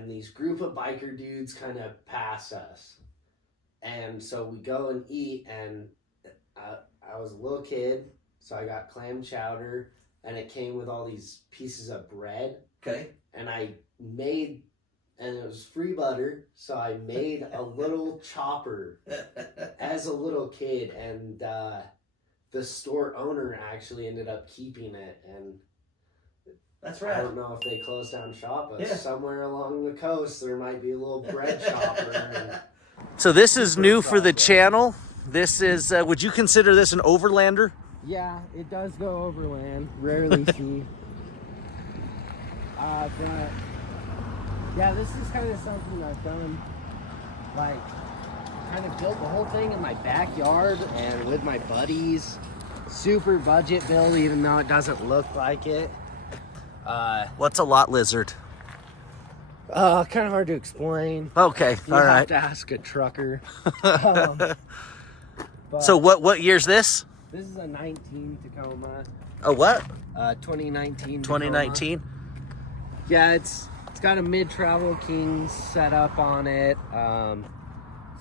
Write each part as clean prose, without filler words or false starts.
and these group of biker dudes kind of pass us. And so we go and eat, and I was a little kid, so I got clam chowder, and it came with all these pieces of bread. Okay. And I made, and it was free butter, so I made a little chopper as a little kid, and the store owner actually ended up keeping it, and that's right. I don't know if they closed down shop, but somewhere along the coast there might be a little bread chopper. So this is new for the channel. This is, would you consider this an overlander? Yeah, it does go overland. Rarely see. But yeah, this is kind of something I've done. Like, kind of built the whole thing in my backyard and with my buddies. Super budget build, even though it doesn't look like it. What's a lot lizard? Kind of hard to explain. Okay, you all have right. to ask a trucker. So what year's this? This is a 19 Tacoma. A what? 2019. 2019. Yeah, it's got a mid-travel king set up on it.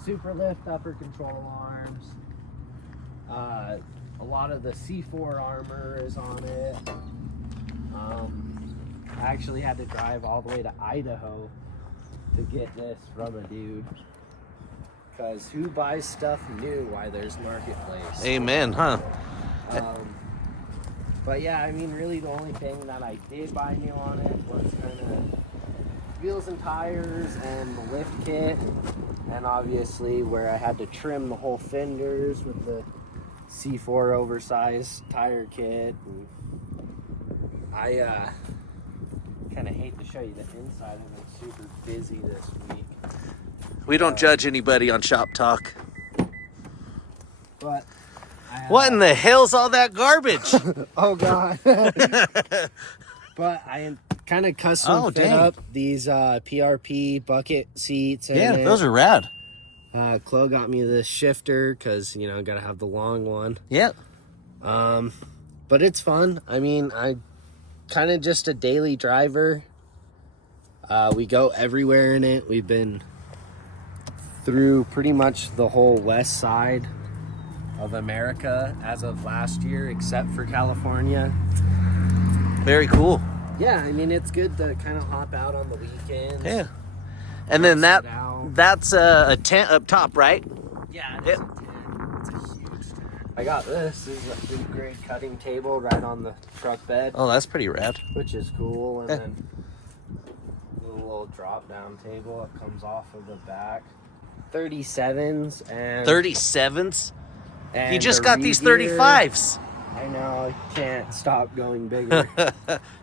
Super lift upper control arms. A lot of the C4 armor is on it. I actually had to drive all the way to Idaho to get this from a dude. Because who buys stuff new while there's marketplace? Amen, huh? But yeah, I mean, really the only thing that I did buy new on it was kind of wheels and tires and the lift kit. And obviously where I had to trim the whole fenders with the C4 oversized tire kit. And I kind of hate to show you the inside of it. It's super busy this week. We don't judge anybody on Shop Talk. But what in the hell's all that garbage? Oh God. But I kind of custom fit up these PRP bucket seats. Yeah, those are rad. Chloe got me this shifter because, you know, gotta have the long one. Yeah. But it's fun. I mean, I kind of just a daily driver. We go everywhere in it. We've been through pretty much the whole west side of America as of last year, except for California. Very cool. Yeah, I mean, it's good to kind of hop out on the weekends. Yeah. And then that's a tent up top, right? Yeah, it is a tent. It's a huge tent. I got this. This is a food grade cutting table right on the truck bed. Oh, that's pretty rad. Which is cool. And then a little drop down table that comes off of the back. 37s and 37s? And you just got these 35s. I know, I can't stop going bigger.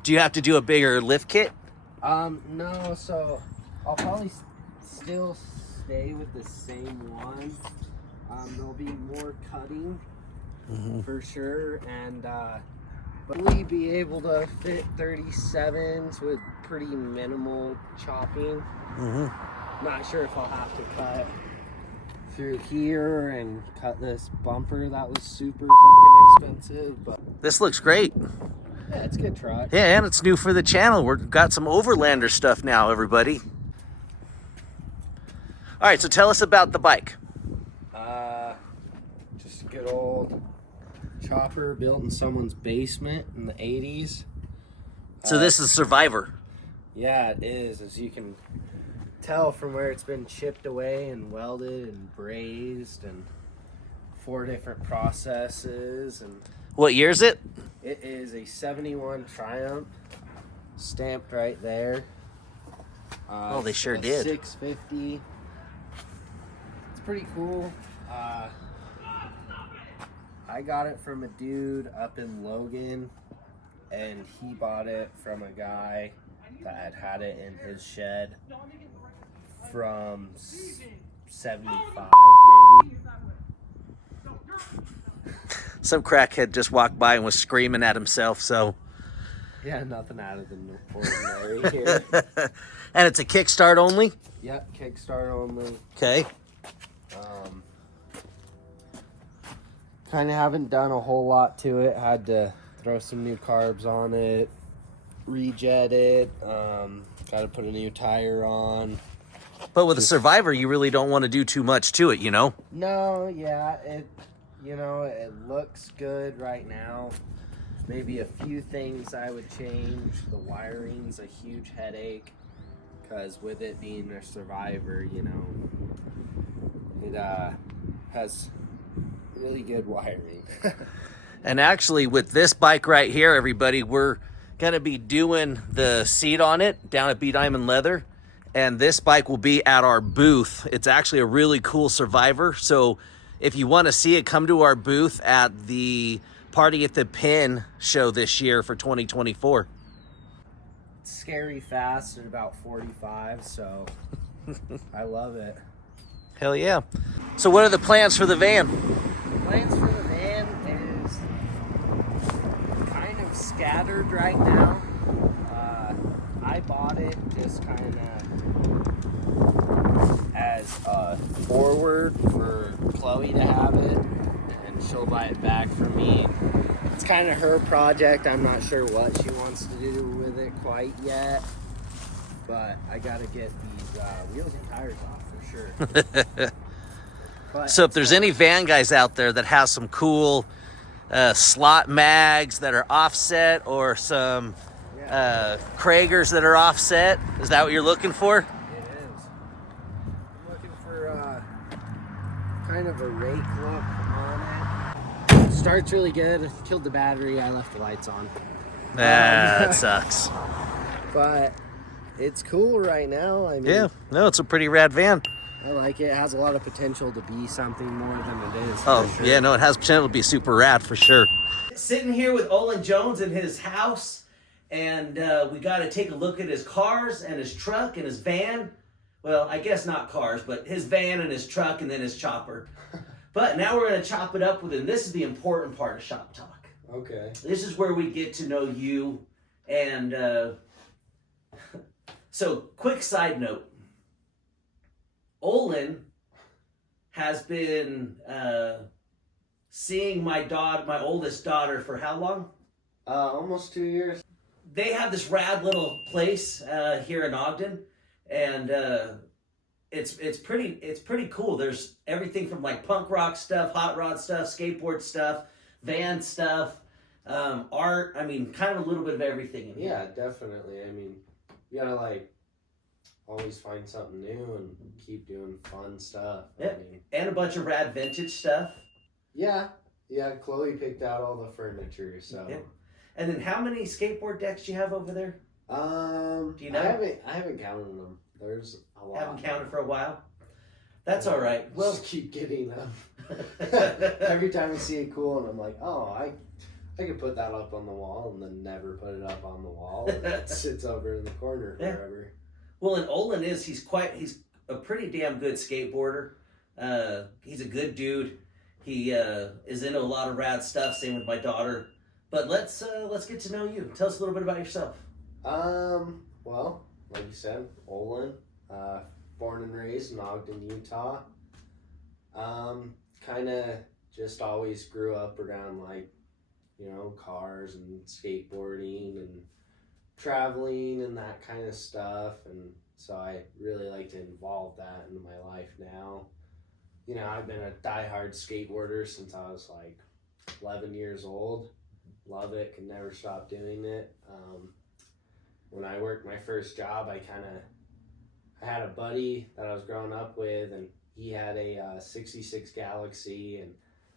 Do you have to do a bigger lift kit? No, so I'll probably still stay with the same one. There'll be more cutting for sure, and but we'll be able to fit 37s with pretty minimal chopping. Not sure if I'll have to cut through here and cut this bumper that was super fucking expensive, but this looks great. yeah, it's a good truck. Yeah, and it's new for the channel. We've got some overlander stuff now, everybody. All right, so tell us about the bike. Just a good old chopper built in someone's basement in the 80s. So this is Survivor. Yeah, it is, as you can tell from where it's been chipped away and welded and brazed and 4 different processes. And What year is it? it is a 71 Triumph, stamped right there. Oh, they sure a did. 650. It's pretty cool. I got it from a dude up in Logan, and he bought it from a guy that had it in his shed from 75 maybe. Some crackhead just walked by and was screaming at himself, so. Yeah, nothing out of the ordinary here. And it's a kickstart only? Yep, kickstart only. Okay. Kind of haven't done a whole lot to it. Had to throw some new carbs on it, rejet it, Got to put a new tire on. But with a Survivor, you really don't want to do too much to it, you know? No, yeah, it looks good right now. Maybe a few things I would change. The wiring's a huge headache, because with it being a Survivor, you know, it has really good wiring. And actually, with this bike right here, everybody, we're going to be doing the seat on it down at B Diamond Leather. And this bike will be at our booth. It's actually a really cool Survivor. So if you want to see it, come to our booth at the Party at the Pin show this year for 2024. It's scary fast at about 45, so I love it. Hell yeah. So what are the plans for the van? Plans for the van is kind of scattered right now. I bought it just kind of as a forward for Chloe to have it, and she'll buy it back for me. It's kind of her project. I'm not sure what she wants to do with it quite yet, but I got to get these wheels and tires off for sure. But So if there's any van guys out there that has some cool slot mags that are offset, or some Kragers that are offset, is that what you're looking for? It is. I'm looking for kind of a rake look on it. Starts really good. Killed the battery. I left the lights on. That sucks. But it's cool right now. I mean, Yeah, no, it's a pretty rad van. I like it. It has a lot of potential to be something more than it is. Oh, for sure. yeah, no, it has potential to be super rad for sure. Sitting here with Olin Jones in his house, and we got to take a look at his cars and his truck and his van. Well, I guess not cars, but his van and his truck, and then his chopper. But now we're going to chop it up with him. This is the important part of Shop Talk. Okay. This is where we get to know you. And so, quick side note. Olin has been seeing my oldest daughter, for how long? Almost 2 years. They have this rad little place here in Ogden, and it's pretty cool. There's everything from like punk rock stuff, hot rod stuff, skateboard stuff, van stuff, art. I mean, kind of a little bit of everything in here. Yeah, definitely. I mean, you gotta like always find something new and keep doing fun stuff. Yeah, I mean, and a bunch of rad vintage stuff. yeah. Chloe picked out all the furniture, so. Yeah. And then, how many skateboard decks do you have over there? Do you know? I haven't counted them. There's a lot. Haven't counted for a while. That's all right. Well, Well, just keep getting them. Every time I see it cool, and I'm like, oh, I could put that up on the wall, and then never put it up on the wall. And it sits over in the corner Yeah. forever. well, and Olin he's a pretty damn good skateboarder. He's a good dude. He is into a lot of rad stuff. Same with my daughter. But let's get to know you. Tell us a little bit about yourself. Well, like you said, Olin, born and raised in Ogden, Utah. Kind of just always grew up around like, you know, cars and skateboarding and traveling and that kind of stuff. And so I really like to involve that into my life now. You know, I've been a diehard skateboarder since I was like 11 years old. Love it, can never stop doing it. When I worked my first job, I had a buddy that I was growing up with, and he had a 66 Galaxy, and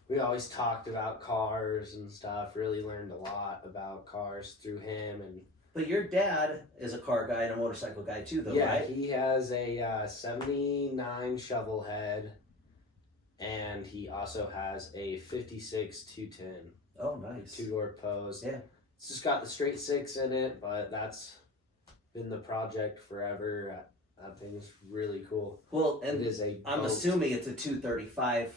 we always talked about cars and stuff. Really learned a lot about cars through him. And But your dad is a car guy and a motorcycle guy too, though, yeah, right? he has a 79 shovel head, and he also has a 56 210. Oh, nice. Two-door pose. Yeah. It's just got the straight six in it, but that's been the project forever. That thing's really cool. Well, and it is I'm assuming it's a 235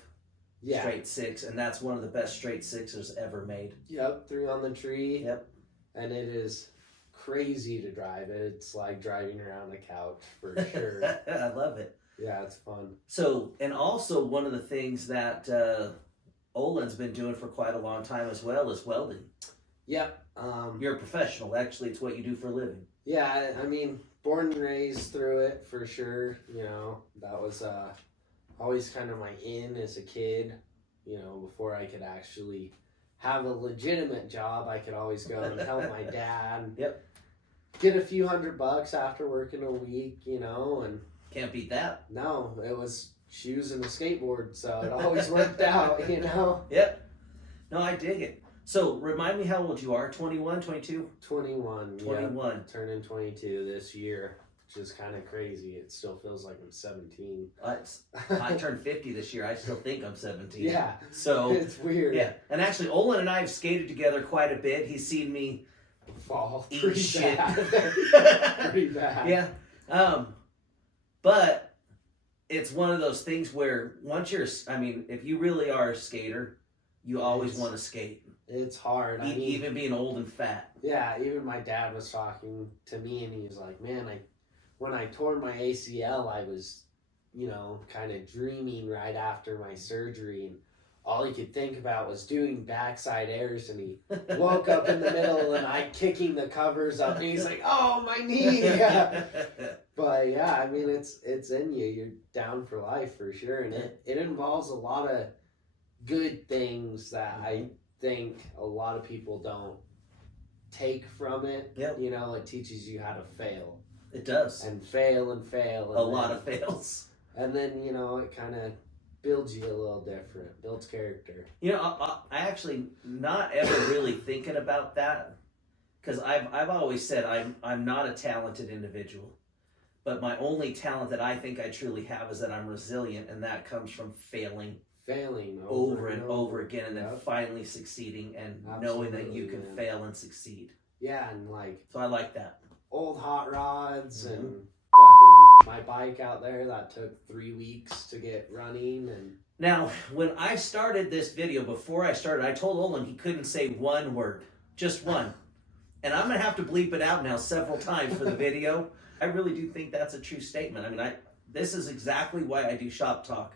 yeah. straight six, and that's one of the best straight sixers ever made. Yep, 3 on the tree. Yep. And it is crazy to drive it. It's like driving around a couch for sure. I love it. Yeah, it's fun. So, and also one of the things that Olin's been doing for quite a long time as well is welding. Yep. You're a professional. Actually, it's what you do for a living. Yeah, I mean, born and raised through it for sure. You know, that was always kind of my in as a kid. You know, before I could actually have a legitimate job, I could always go and help my dad. Yep. Get a few $100 after working a week, you know, and can't beat that. No, it was shoes and a skateboard, so it always worked out, you know. Yep. No, I dig it. So remind me how old you are. 21, 22? 21. 21. Yep. Turning 22 this year, which is kind of crazy. It still feels like I'm 17. I turned 50 this year. I still think I'm 17. Yeah. So it's weird. Yeah. And actually, Olin and I have skated together quite a bit. He's seen me fall eat pretty shit. bad. Pretty bad. Yeah. But it's one of those things where once you're, I mean, if you really are a skater, you always want to skate. It's hard. I mean, even being old and fat. Yeah, even my dad was talking to me and he was like, man, when I tore my ACL, I was, you know, kind of dreaming right after my surgery, and all he could think about was doing backside airs, and he woke up in the middle and I kicking the covers up, and he's like, oh, my knee. Yeah. But yeah, I mean, it's in you. You're down for life for sure, and it involves a lot of good things that I think a lot of people don't take from it. Yep. You know, it teaches you how to fail. It does. And fail and fail. And a lot of fails. And then, you know, it kind of builds you a little different, builds character. You know, I actually not ever really thinking about that, because I've always said I'm not a talented individual, but my only talent that I think I truly have is that I'm resilient, and that comes from failing over and over again, and then finally succeeding and knowing that you can fail and succeed. Yeah, and like, so I like that. Old hot rods and fucking my bike out there that took 3 weeks to get running. And now, when I started this video, before I started, I told Olin he couldn't say one word, just one, and I'm gonna have to bleep it out now several times for the video. I really do think that's a true statement. I mean, this is exactly why I do shop talk.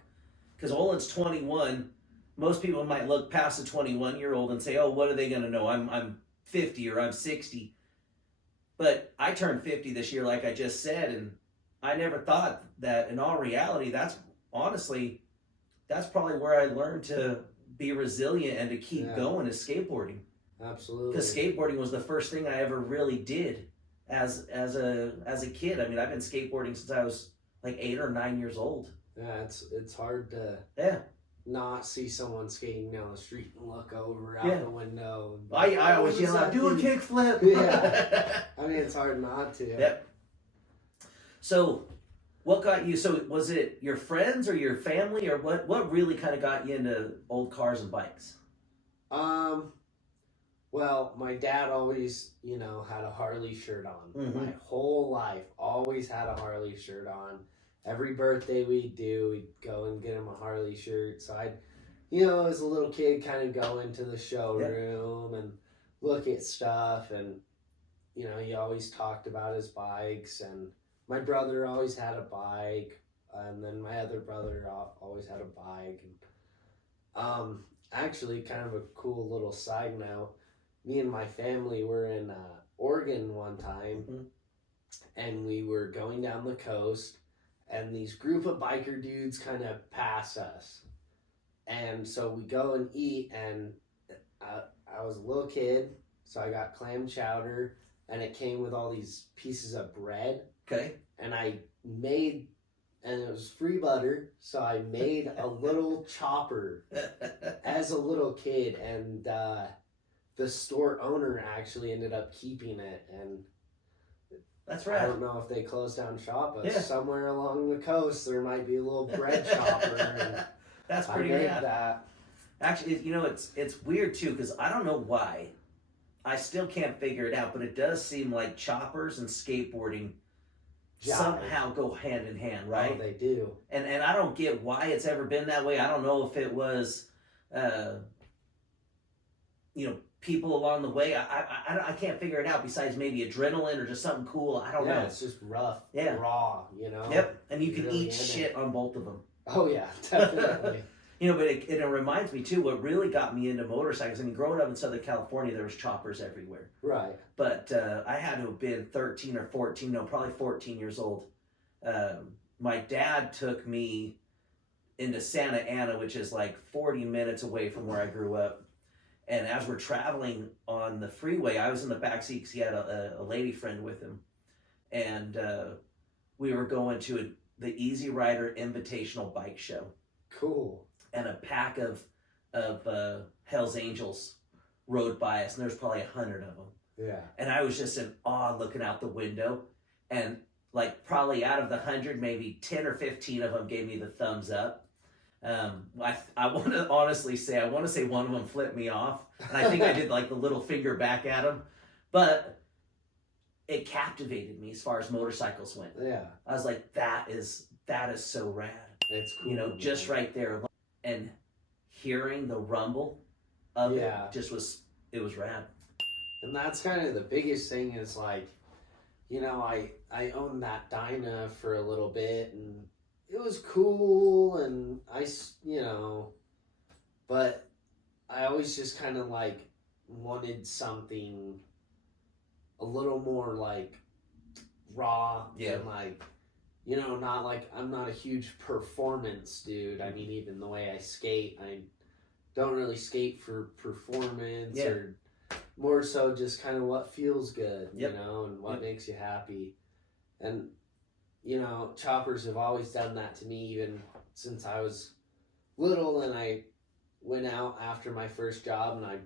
Because Olin's 21, most people might look past a 21-year-old and say, oh, what are they going to know? I'm 50 or I'm 60. But I turned 50 this year, like I just said, and I never thought that in all reality, that's probably where I learned to be resilient and to keep going is skateboarding. Absolutely. Because skateboarding was the first thing I ever really did as a kid. I mean, I've been skateboarding since I was like 8 or 9 years old. Yeah, it's hard to not see someone skating down the street and look over out the window. I always yell out, do a kickflip. Yeah. I mean, it's hard not to. Yep. So what got you, so was it your friends or your family, or what really kind of got you into old cars and bikes? Well, my dad always, you know, had a Harley shirt on. Mm-hmm. My whole life, always had a Harley shirt on. Every birthday we'd go and get him a Harley shirt. So I'd, you know, as a little kid, kind of go into the showroom and look at stuff. And, you know, he always talked about his bikes. And my brother always had a bike. And then my other brother always had a bike. And actually, kind of a cool little side note, me and my family were in Oregon one time. And we were going down the coast. And these group of biker dudes kind of pass us. And so we go and eat, and I was a little kid, so I got clam chowder, and it came with all these pieces of bread. Okay. And I made, and it was free butter, so I made a little chopper as a little kid, and the store owner actually ended up keeping it, and that's right. I don't know if they closed down shop, but somewhere along the coast there might be a little bread chopper. And that's pretty rad. That. Actually, you know, it's weird too, because I don't know why. I still can't figure it out, but it does seem like choppers and skateboarding somehow go hand in hand, right? Oh, they do. And I don't get why it's ever been that way. I don't know if it was, you know, people along the way. I can't figure it out, besides maybe adrenaline or just something cool. I don't know. It's just rough, raw, you know? Yep, and you can eat shit on both of them. Oh, yeah, definitely. You know, but it reminds me too, what really got me into motorcycles, I mean, growing up in Southern California, there was choppers everywhere. Right. But I had to have been 13 or 14, no, probably 14 years old. My dad took me into Santa Ana, which is like 40 minutes away from where I grew up. And as we're traveling on the freeway, I was in the backseat because he had a lady friend with him. And we were going to the Easy Rider Invitational Bike Show. Cool. And a pack of Hell's Angels rode by us, and there's probably 100 of them. Yeah. And I was just in awe looking out the window, and like probably out of the 100, maybe 10 or 15 of them gave me the thumbs up. I want to honestly say, I want to say one of them flipped me off, and I think I did like the little finger back at him, but it captivated me as far as motorcycles went. Yeah. I was like, that is so rad. It's cool. You know, just right there. And hearing the rumble of it it was rad. And that's kind of the biggest thing is like, you know, I owned that Dyna for a little bit and it was cool and you know, but I always just kind of like wanted something a little more like raw and like, you know, not like, I'm not a huge performance dude. I mean, even the way I skate, I don't really skate for performance or more so just kind of what feels good, you know, and what makes you happy. And, you know, choppers have always done that to me even since I was little, and I went out after my first job and I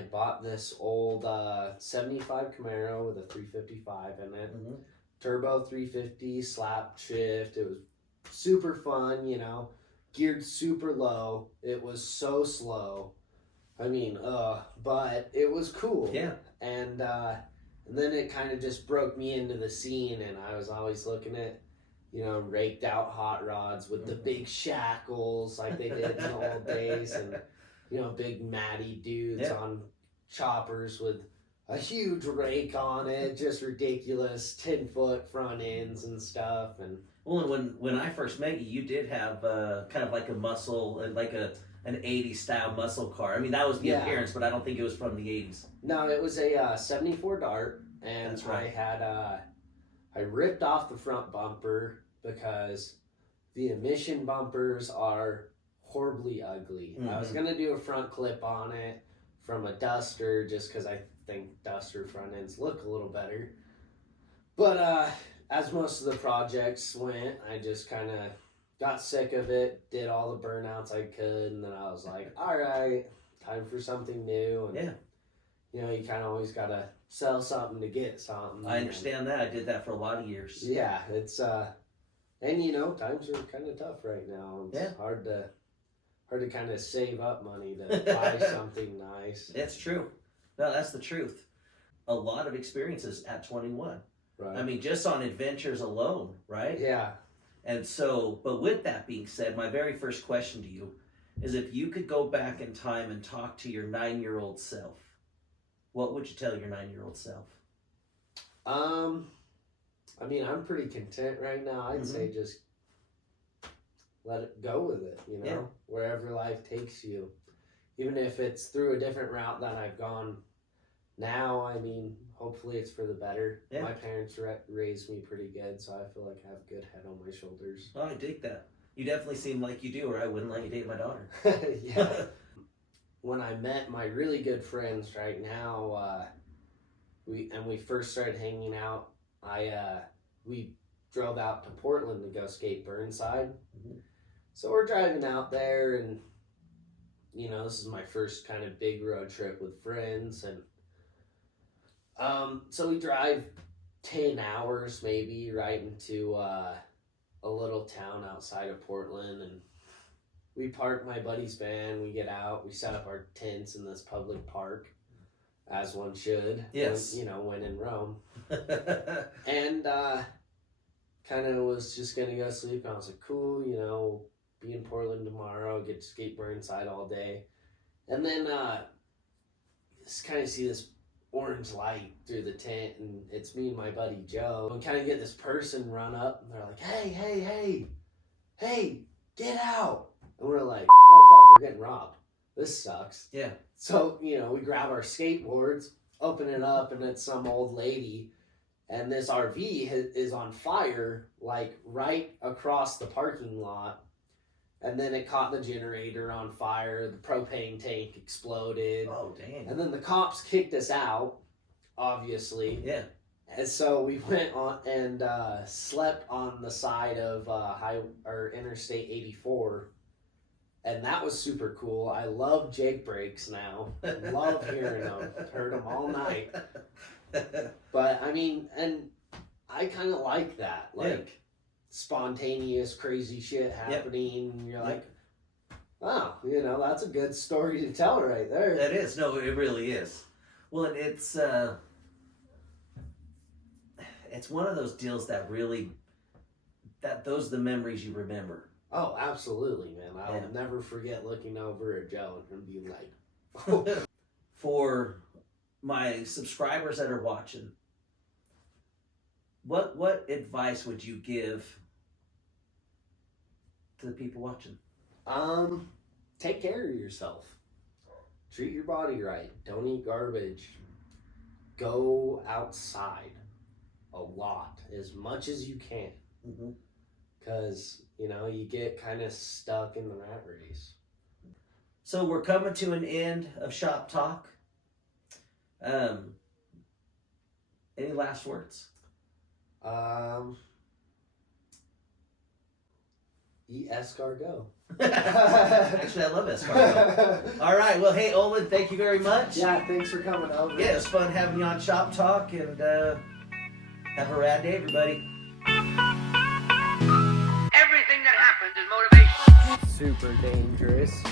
bought this old 75 Camaro with a 355 in it. Mm-hmm. Turbo 350, slap shift. It was super fun, you know, geared super low. It was so slow. I mean, but it was cool. Yeah. And then it kind of just broke me into the scene, and I was always looking at, you know, raked out hot rods with the big shackles like they did in the old days, and, you know, big matty dudes on choppers with a huge rake on it, just ridiculous 10-foot front ends and stuff. And well, and when I first met you, you did have kind of like a muscle, like an 80s style muscle car. I mean, that was the appearance, but I don't think it was from the 80s. No, it was a 74 Dart, and that's right. I ripped off the front bumper because the emission bumpers are horribly ugly. Mm-hmm. I was gonna do a front clip on it from a Duster just because I think Duster front ends look a little better. But as most of the projects went, I just kind of got sick of it, did all the burnouts I could, and then I was like, all right, time for something new. And, you know, you kind of always got to sell something to get something. I understand that. I did that for a lot of years. Yeah, it's, and you know, times are kind of tough right now. It's hard to kind of save up money to buy something nice. That's true. No, that's the truth. A lot of experiences at 21. Right. I mean, just on adventures alone, right? Yeah. And so, but with that being said, my very first question to you is, if you could go back in time and talk to your 9-year-old self, what would you tell your 9-year-old self? I mean, I'm pretty content right now. I'd say just let it go with it, you know, wherever life takes you. Even if it's through a different route than I've gone now, I mean, hopefully it's for the better. Yeah. My parents raised me pretty good, so I feel like I have a good head on my shoulders. Oh, I dig that. You definitely seem like you do, or I wouldn't let you date my daughter. Yeah. When I met my really good friends right now, we first started hanging out, we drove out to Portland to go skate Burnside. Mm-hmm. So we're driving out there, and you know, this is my first kind of big road trip with friends, and so we drive 10 hours maybe right into a little town outside of Portland, and we park my buddy's van, we get out, we set up our tents in this public park, as one should. Yes. When, you know, when in Rome. And kind of was just going to go sleep, and I was like, cool, you know, be in Portland tomorrow, get to skate Burnside all day. And then just kind of see this orange light through the tent, and it's me and my buddy Joe. And kind of get this person run up, and they're like, hey, get out. And we're like, oh, fuck, we're getting robbed. This sucks. Yeah. So, you know, we grab our skateboards, open it up, and it's some old lady. And this RV is on fire, like right across the parking lot. And then it caught the generator on fire. The propane tank exploded. Oh, dang. And then the cops kicked us out, obviously. Yeah. And so we went on and slept on the side of Interstate 84. And that was super cool. I love Jake breaks now. Love hearing them. Heard them all night. But I mean, and I kind of like that. Like spontaneous, crazy shit happening. Yep. You're like, oh, you know, that's a good story to tell right there. That is. No, it really is. Well, and it's one of those deals that really, those are the memories you remember. Oh, absolutely, man. I'll never forget looking over at Joe and being like, oh. For my subscribers that are watching, what advice would you give to the people watching? Take care of yourself. Treat your body right. Don't eat garbage. Go outside a lot, as much as you can. Because, you know, you get kind of stuck in the rat race. So we're coming to an end of Shop Talk. Any last words? 𝐂𝐤𝐤𝐞. Actually, I love 𝐒𝐥𝐿𝐤. All right. Well, hey, Olin, thank you very much. Yeah, thanks for coming over. Yeah, it was fun having you on Shop Talk, and have a rad day, everybody. Everything that happens is motivation. Super dangerous.